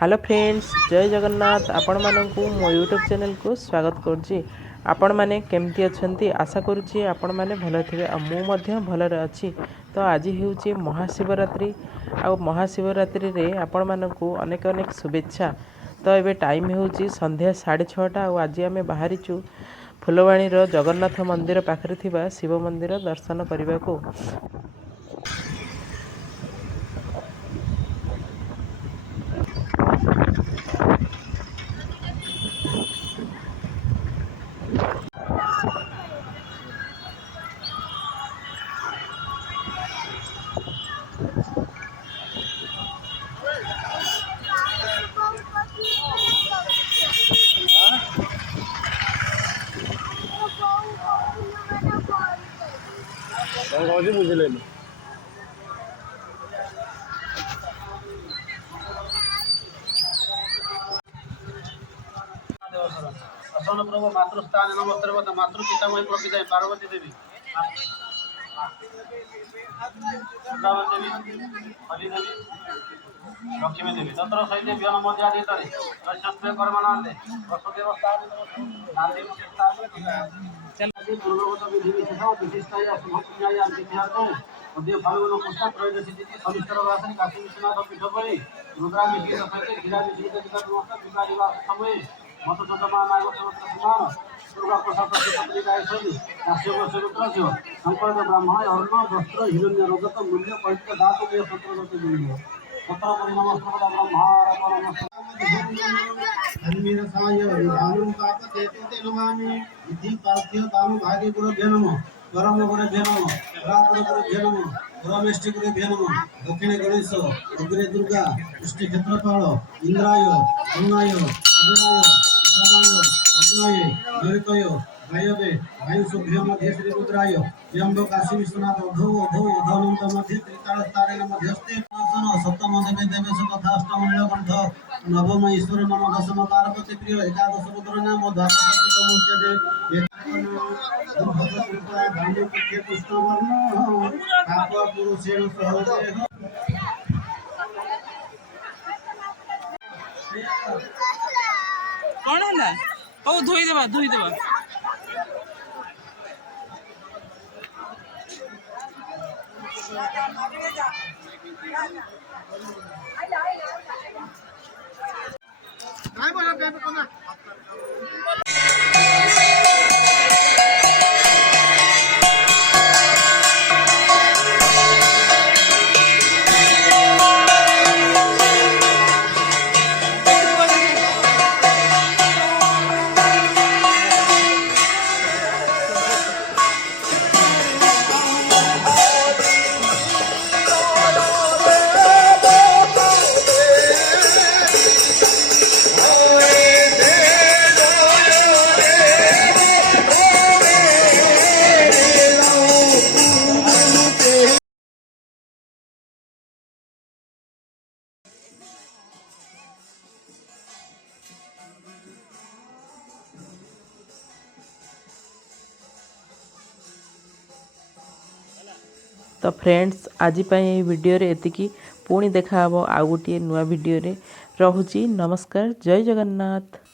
Hello friends, जय जगन्नाथ। आपण मानकु मो यूट्यूब चैनल को स्वागत करुच्ची। आपण माने केमती अछंती, आशा करुच्ची आपण माने भल थिबे आ मु मध्य भलरे अछि। तो आज हेउची महाशिवरात्रि आ महाशिवरात्रि रे आपण मानकु अनेक अनेक शुभेच्छा। तो एबे टाइम हेउची संध्या 6:30 आ आज आमे बाहरिचु फुलवाणी रो जगन्नाथ मंदिर पाखरे थिबा शिव मंदिर दर्शन करबा को। बुझिलेनी असन्न प्रभु मातृस्थान नमस्ते मातृ पितामही प्रपिता पार्वती देवी देवी लक्ष्मी देवी तत्र सहित व्यन मध्यादितरे शस्त्र कर्मणान्ते वसुदेव पूर्वगत विधि विशेष विशिष्टाया शुभ पुण्याया अंतिथ्यार्थे मध्य फाल्गुन पुष्प त्रयोदशी तिथि शनिश्चर वासरे काशी विश्वनाथ पीठ परि रुद्रा मिश्रित सहित क्षीरा मिश्रित नमस्कार विवाह समय मतचंद्रमा नायक समान दुर्गा प्रसाद पत्रिका काश्यप सुपुत्र झिव संकल्प ब्राह्मण अर्ण वस्त्र हिरण्य रजत मूल्य पवित्र धातु सत्रगत मिलिव तत्र परिणमस्तपदा ब्रह्मार्पणम धर्मीरसाय विधानं पापचेतु ते नमामि इति पार्थ्य ताम भागे गुरुभ्यो नमः परम गुरुभ्यो नमः रात्र गुरुभ्यो नमः परमेष्टि गुरुभ्यो नमः दक्षिण गणेश अग्रे दुर्गा पुष्टि क्षेत्रपाल इंद्राय अरुणाय अग्नाय ईशानाय अग्नाय नैऋतय वायवे वायुशुभ्य मध्ये श्री रुद्राय यम्ब काशी विश्वनाथ अधो अधो अधोनंत मध्ये त्रिकाल तारेण मध्यस्ते सप्तम देवे देवेश तथा अष्टम नीलकंठ नवम ईश्वर नम दशम पार्वती प्रिय एकादश रुद्र नाम द्वादश मुच्यते पुष्पवर्ण पाप पुरुषेण सहदेह कौन है ओ धोई देबा तो फ्रेंड्स आज वीडियो रे एतिकी पुणी देखा आउ गोटे नुआ वीडियो रे। रहुची नमस्कार, जय जगन्नाथ।